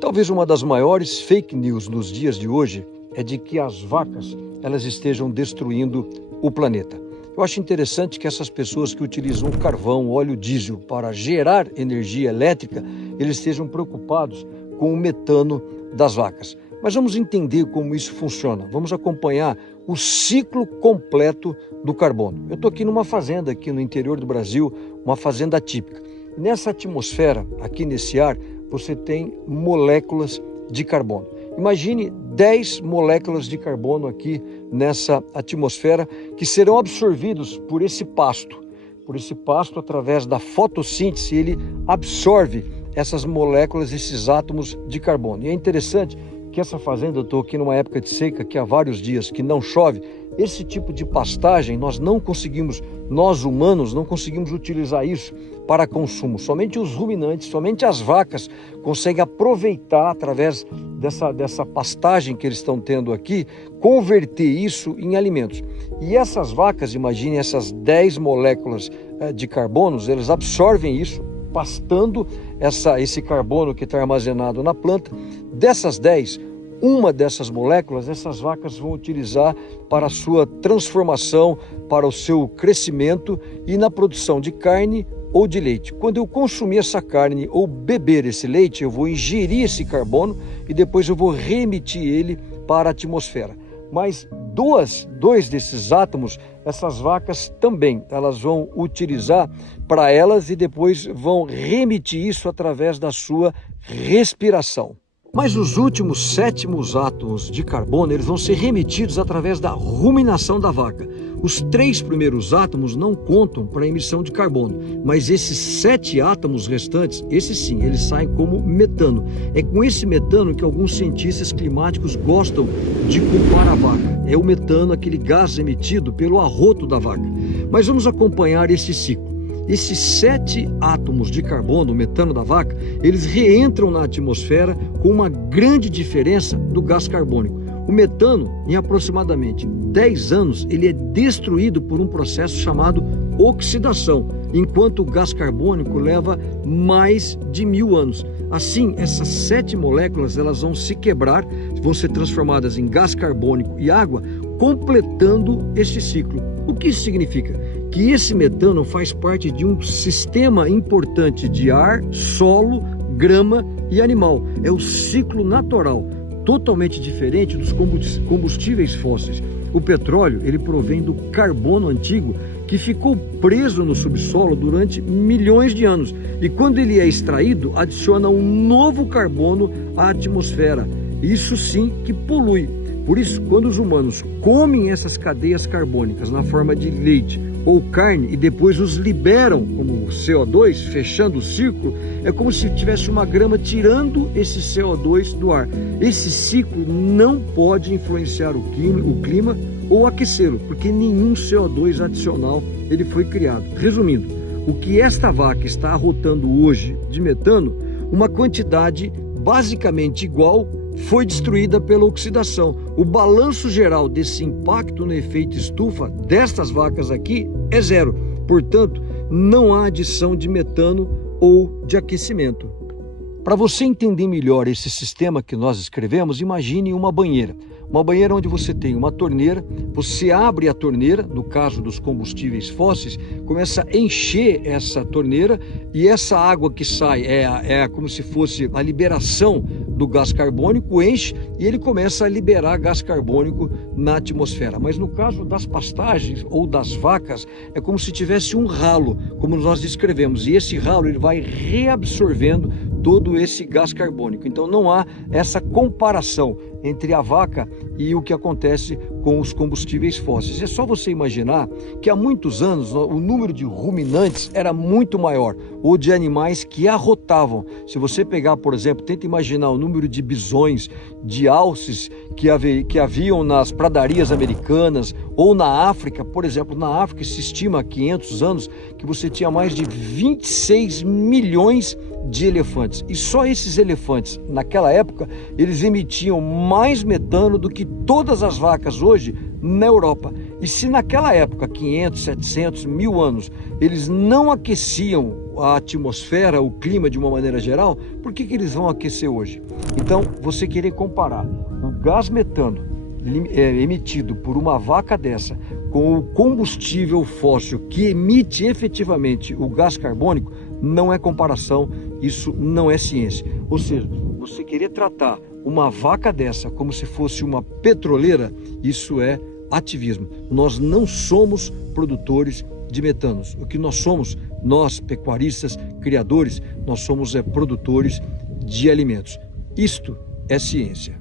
Talvez uma das maiores fake news nos dias de hoje é de que as vacas elas estejam destruindo o planeta. Eu acho interessante que essas pessoas que utilizam carvão, óleo diesel para gerar energia elétrica, eles estejam preocupados com o metano das vacas. Mas vamos entender como isso funciona. Vamos acompanhar o ciclo completo do carbono. Eu estou aqui numa fazenda aqui no interior do Brasil, uma fazenda típica. Nessa atmosfera, aqui nesse ar, você tem moléculas de carbono. Imagine 10 moléculas de carbono aqui nessa atmosfera que serão absorvidos por esse pasto. Por esse pasto, através da fotossíntese, ele absorve essas moléculas, esses átomos de carbono. E é interessante que essa fazenda, eu estou aqui numa época de seca, que há vários dias que não chove, esse tipo de pastagem nós humanos não conseguimos utilizar isso para consumo. Somente os ruminantes, somente as vacas conseguem aproveitar através dessa pastagem que eles estão tendo aqui, converter isso em alimentos. E essas vacas, imagine essas 10 moléculas de carbonos, eles absorvem isso, pastando esse carbono que está armazenado na planta. Dessas 10, uma dessas moléculas, essas vacas vão utilizar para a sua transformação, para o seu crescimento e na produção de carne ou de leite. Quando eu consumir essa carne ou beber esse leite, eu vou ingerir esse carbono e depois eu vou reemitir ele para a atmosfera. Mas dois desses átomos, essas vacas também, elas vão utilizar para elas e depois vão reemitir isso através da sua respiração. Mas os últimos 7 átomos de carbono, eles vão ser remetidos através da ruminação da vaca. Os 3 primeiros átomos não contam para a emissão de carbono, mas esses 7 átomos restantes, esses sim, eles saem como metano. É com esse metano que alguns cientistas climáticos gostam de culpar a vaca. É o metano, aquele gás emitido pelo arroto da vaca. Mas vamos acompanhar esse ciclo. Esses 7 átomos de carbono, o metano da vaca, eles reentram na atmosfera com uma grande diferença do gás carbônico. O metano, em aproximadamente 10 anos, ele é destruído por um processo chamado oxidação, enquanto o gás carbônico leva mais de 1000 anos. Assim, essas 7 moléculas elas vão se quebrar, vão ser transformadas em gás carbônico e água, completando este ciclo. O que isso significa? Que esse metano faz parte de um sistema importante de ar, solo, grama e animal. É o ciclo natural, totalmente diferente dos combustíveis fósseis. O petróleo, ele provém do carbono antigo que ficou preso no subsolo durante milhões de anos. E quando ele é extraído, adiciona um novo carbono à atmosfera. Isso sim que polui. Por isso, quando os humanos comem essas cadeias carbônicas na forma de leite ou carne e depois os liberam como CO2, fechando o círculo, é como se tivesse uma grama tirando esse CO2 do ar. Esse ciclo não pode influenciar o clima ou aquecê-lo, porque nenhum CO2 adicional ele foi criado. Resumindo, o que esta vaca está arrotando hoje de metano, uma quantidade basicamente igual foi destruída pela oxidação. O balanço geral desse impacto no efeito estufa destas vacas aqui é zero. Portanto, não há adição de metano ou de aquecimento. Para você entender melhor esse sistema que nós escrevemos, imagine uma banheira. Uma banheira onde você tem uma torneira, você abre a torneira, no caso dos combustíveis fósseis, começa a encher essa torneira e essa água que sai é como se fosse a liberação do gás carbônico, enche e ele começa a liberar gás carbônico na atmosfera. Mas no caso das pastagens ou das vacas, é como se tivesse um ralo, como nós descrevemos, e esse ralo ele vai reabsorvendo todo esse gás carbônico. Então não há essa comparação entre a vaca e o que acontece com os combustíveis fósseis. É só você imaginar que há muitos anos o número de ruminantes era muito maior, ou de animais que arrotavam. Se você pegar, por exemplo, tenta imaginar o número de bisões, de alces que haviam nas pradarias americanas ou na África. Por exemplo, na África se estima há 500 anos que você tinha mais de 26 milhões de elefantes. E só esses elefantes, naquela época, eles emitiam mais metano do que todas as vacas hoje na Europa. E se naquela época, 500, 700, 1000 anos, eles não aqueciam a atmosfera, o clima de uma maneira geral, por que eles vão aquecer hoje? Então, você querer comparar o gás metano emitido por uma vaca dessa com o combustível fóssil que emite efetivamente o gás carbônico, não é comparação, isso não é ciência. Ou seja, você querer tratar uma vaca dessa como se fosse uma petroleira, isso é ativismo. Nós não somos produtores de metanos. O que nós somos, nós pecuaristas, criadores, nós somos produtores de alimentos. Isto é ciência.